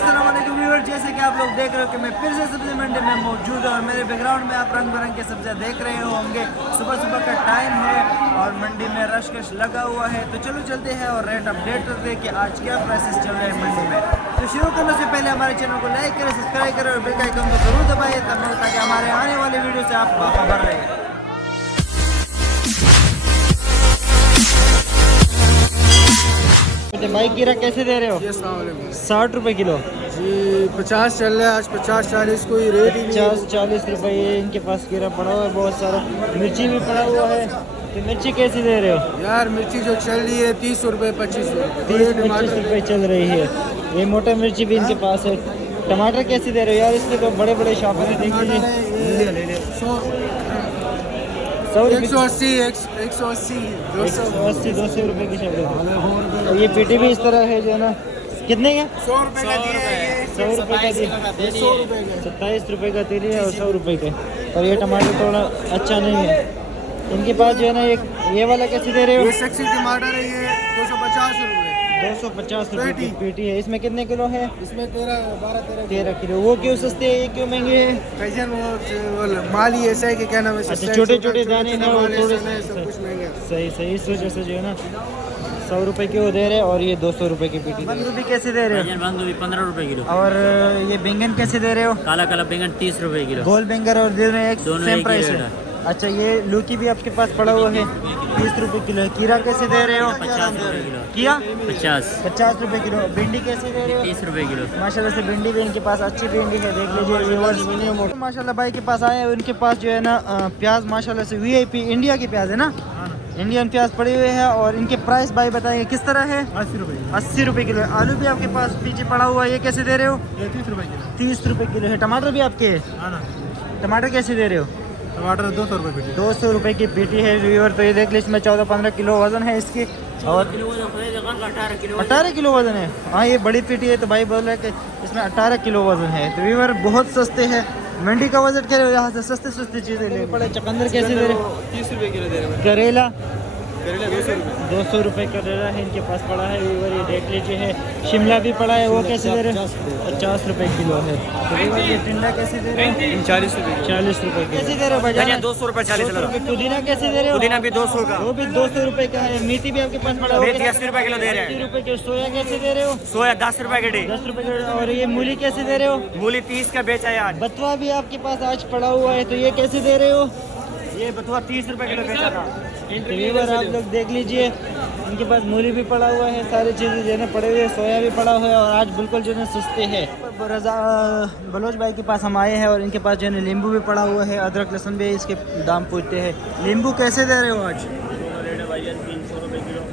अस्सलाम वालेकुम व्यूअर, जैसे कि आप लोग देख रहे हो कि मैं फिर से सब्जी मंडी में मौजूद हूँ और मेरे बैकग्राउंड में आप रंग बिरंग के सब्जियाँ देख रहे होंगे। सुबह सुबह का टाइम है और मंडी में रश कश लगा हुआ है। तो चलो चलते हैं और रेट अपडेट करते हैं कि आज क्या प्राइसेस चल रहे हैं मंडी में। तो शुरू करने से पहले हमारे चैनल को लाइक करें, सब्सक्राइब करें और बेल का आइकन को जरूर दबाइए ताकि हमारे आने वाले वीडियो से आप बाखबर रहें। भाई कीरा कैसे दे रहे हो? 60 रुपए किलो जी। 50 चल रहा है आज, 50-40 कोई रेट ही नहीं है। 50-40 रुपए इनके पास कीरा पड़ा हुआ है, बहुत सारा मिर्ची भी पड़ा हुआ है। तो मिर्ची कैसे दे रहे हो? यार मिर्ची जो चल रही है 30 रुपए 25 रुपए 30-25 रुपए चल रही है। ये मोटा मिर्ची भी इनके पास है। टमाटर कैसे दे रहे हो यार? इसके तो बड़े बड़े शॉप है, देख लीजिए। 180 180 200 रुपए की शॉप है। ये पेटी भी इस तरह है जो है ना, कितने का? 100 रुपए का दिया है ये। 100 रुपए का दिया, 100 रुपए का 27 रुपए का तेली है और 100 रुपए का। और ये टमाटर थोड़ा अच्छा नहीं है इनके पास जो है ना। एक ये वाला कैसे दे रहे हो? ये सेक्सी टमाटर है, ये 250 रुपए 250 रुपए की पेटी है। इसमें कितने किलो है? इसमें 13 किलो। वो क्यों सस्ते है, ये क्यों महंगे है? कैसन वो माल ही ऐसा है कि क्या नाम है, अच्छा, छोटे छोटे दाने हैं वो थोड़े सब कुछ महंगे। सही इस वजह से जो है ना 100 रुपए की वो दे रहे हैं। और ये 200 रुपए की पेटी। बंद गोभी कैसे दे रहे हो? बंद गोभी 15 रुपए किलो। और ये बैंगन कैसे दे रहे हो? काला काला बैंगन 30 रुपए किलो। गोल बैंगन और दोनों एक सेम प्राइस है। अच्छा, ये लौकी भी आपके पास पड़ा हुआ है, 30 रुपए किलो है। कीरा कैसे दे रहे हो? 50 रुपए किलो। किया 50 रुपए किलो। भिंडी कैसे दे रहे हो? 30 रुपए किलो। माशाल्लाह से भिंडी भी इनके पास अच्छी भिंडी है, देख लीजिए व्यूअर्स। माशाल्लाह भाई के पास आए हैं, उनके पास जो है ना प्याज माशाल्लाह से VIP इंडिया की प्याज है ना, इंडियन प्याज पड़े हुए हैं। और इनके प्राइस भाई बताइए किस तरह है? 80 रुपए किलो है। आलू भी आपके पास पीछे पड़ा हुआ है, ये कैसे दे रहे हो? 30 रुपए किलो। 30 रुपए किलो है। टमाटर भी आपके है? टमाटर कैसे दे रहे हो? टमाटर 200 रुपए पेटी। 200 रुपए की पेटी है व्यूअर। तो ये देख लीजिए, इसमें 14-15 किलो वजन है इसकी और 18 किलो वजन है। हाँ, ये बड़ी पेटी है तो भाई बोल रहे हैं कि इसमें 18 किलो वजन है। तो व्यूअर बहुत सस्ते हैं। मंडी का बजट क्या है, यहाँ से सस्ते सस्ते चीज़ें ले पड़े। चकंदर कैसे दे रहे हो? 30 रुपए किलो दे रहे हैं। करेला 200 रुपए 200 रुपए करेला है इनके पास पड़ा है व्यूअर। ये देख लीजिए है। शिमला भी पड़ा है, वो कैसे दे रहे हो? 50 रुपए किलो है। तो व्यूअर ये टिंडा कैसे दे रहे हो? 40 रुपए 40 रुपए कैसे दे रहे हो भाई? 200 रुपए 40 रुपए। पुदीना कैसे दे रहे हो? पुदीना भी 200 का। वो भी 200 रुपए का है। मेथी भी आपके पास पड़ा है, 80 रुपए किलो दे रहे हैं। 80 रुपए के। सोया कैसे दे रहे हो? सोया 10 रुपए के 10 रुपए के। और ये मूली कैसे दे रहे हो? मूली 30 का बेचा है आज। बथुआ भी आपके पास आज पड़ा हुआ है, तो ये कैसे दे रहे हो? ये बथुआ 30 रुपए किलो बेचा था। व्यूअर आप लोग देख लीजिए, इनके पास मूली भी पड़ा हुआ है, सारी चीज़ें जो है पड़े हुए हैं। सोया भी पड़ा हुआ है और आज बिल्कुल जो है सस्ते है। रजा बलोच भाई के पास हम आए हैं और इनके पास जो है नींबू भी पड़ा हुआ है, अदरक लहसुन भी इसके दाम पूछते हैं। नींबू कैसे दे रहे हो आज?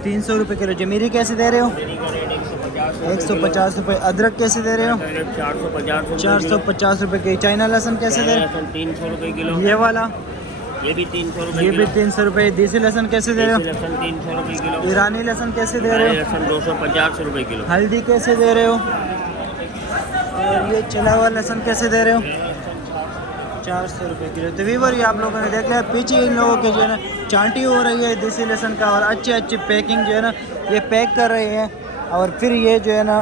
300 रुपए किलो। जमीरी कैसे दे रहे हो? 150 रुपए। अदरक कैसे दे रहे हो? 450 रुपए की। चाइना लहसुन कैसे दे रहे हो? 300 रुपए किलो। ये वाला ये भी 300 रुपए ये भी 300 रुपए। देसी लहसुन कैसे दे रहे हो? लहसुन 300 रुपए किलो। ईरानी लहसुन कैसे दे रहे हो? लहसुन 250 रुपए किलो। हल्दी कैसे दे रहे हो? और ये चला हुआ लहसुन कैसे दे रहे हो? 400 रुपए किलो। तो व्यूअर ये आप लोगों ने देख लिया, पीछे इन लोगों के जो है ना चांटी हो रही है देसी लहसुन का और अच्छी पैकिंग जो है ना ये पैक कर रहे हैं और फिर ये जो है ना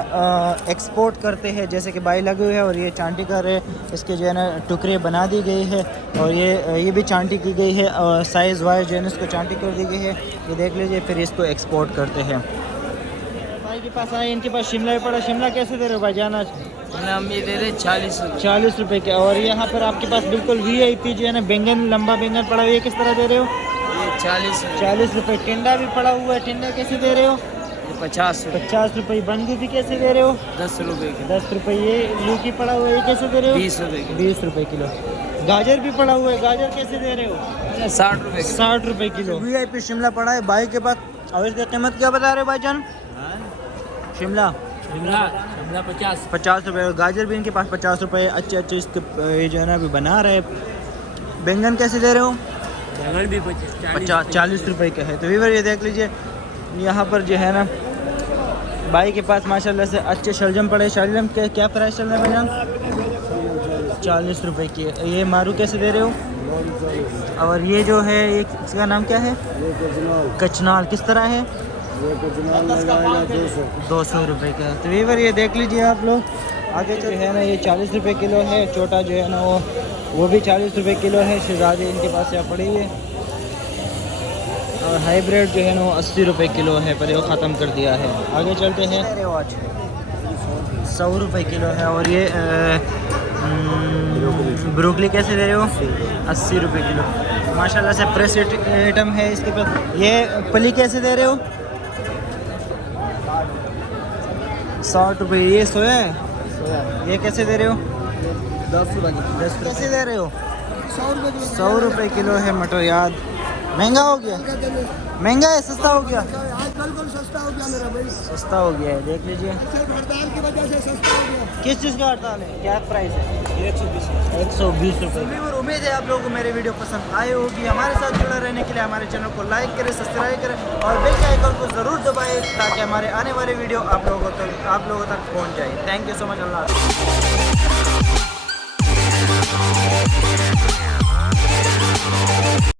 एक्सपोर्ट करते हैं। जैसे कि बाई लगे हुए हैं और ये चांटी कर रहे हैं। इसके जो है ना टुकड़े बना दी गई है और ये भी चांटी की गई है और साइज़ वाइज जो है ना इसको चांटी कर दी गई है। ये देख लीजिए, फिर इसको एक्सपोर्ट करते हैं। भाई के पास आए, इनके पास शिमला भी पड़ा। शिमला कैसे दे रहे हो भाई जान आज? हम ये दे रहे 40 रुपए के। और यहाँ पर आपके पास बिल्कुल VIP जो है ना बैंगन, लंबा बैंगन पड़ा हुआ है, किस तरह दे रहे हो? 40 रुपए। टिंडा भी पड़ा हुआ है, टिंडा कैसे दे रहे हो? 50 रुपए। बंद गोभी कैसे दे रहे हो? 10 रुपए की। 10 रुपए। ये लौकी पड़ा हुआ है, ये कैसे दे रहे हो? 20 रुपए की। 20 रुपए किलो। गाजर भी पड़ा हुआ है, गाजर कैसे दे रहे हो? 60 रुपए की। 60 रुपए किलो। VIP शिमला पड़ा है भाई के पास। और इसकी कीमत क्या बता रहे हो भाईजान? शिमला 50 रुपए। और गाजर भी इनके पास 50 रुपए। अच्छे इसके ये जो है ना अभी बना रहे। बैंगन कैसे दे रहे हो? बैंगन भी 40 रुपए का है। तो व्यूअर ये देख लीजिए, यहाँ पर जो है ना भाई के पास माशाल्लाह से अच्छे शलजम पड़े। शलजम के क्या प्राइस चल रहा है भाईजान? 40 रुपए की। ये मारू कैसे दे रहे हो? और ये जो है ये इसका नाम क्या है? कचनाल किस तरह है? 200 200 रुपये का। तो वीवर ये देख लीजिए आप लोग, आगे जो है ना ये 40 रुपए किलो है। छोटा जो है ना वो भी 40 रुपए किलो है। शहजादी इनके पास यहाँ पड़ी है। और हाइब्रिड जो है ना वो 80 रुपए किलो है, पर वो ख़त्म कर दिया है। आगे चलते हैं। 100 रुपए किलो है। और ये ब्रोकली कैसे दे रहे हो? 80 रुपए किलो। माशाल्लाह से फ्रेश आइटम है इसके पास। ये फली कैसे दे रहे हो? 60 रुपये। ये सोया है, ये कैसे दे रहे हो? 10 रुपये। 10 कैसे दे रहे हो? 100 रुपये किलो है मटर। याद महंगा हो गया, महंगा है सस्ता हो गया? बिल्कुल सस्ता हो गया मेरा भाई, सस्ता हो गया है, देख लीजिए। हड़ताल की वजह से सस्ता हो गया। किस चीज़ का हड़ताल है? क्या प्राइस है? 120 रुपये। और उम्मीद है आप लोगों को मेरी वीडियो पसंद आई होगी। हमारे साथ जुड़ा रहने के लिए हमारे चैनल को लाइक करें, सब्सक्राइब करें और बेल के आइकन को ज़रूर दबाएं ताकि हमारे आने वाले वीडियो आप लोगों तक पहुंच जाए। Thank you so much. अल्लाह हाफ़िज़।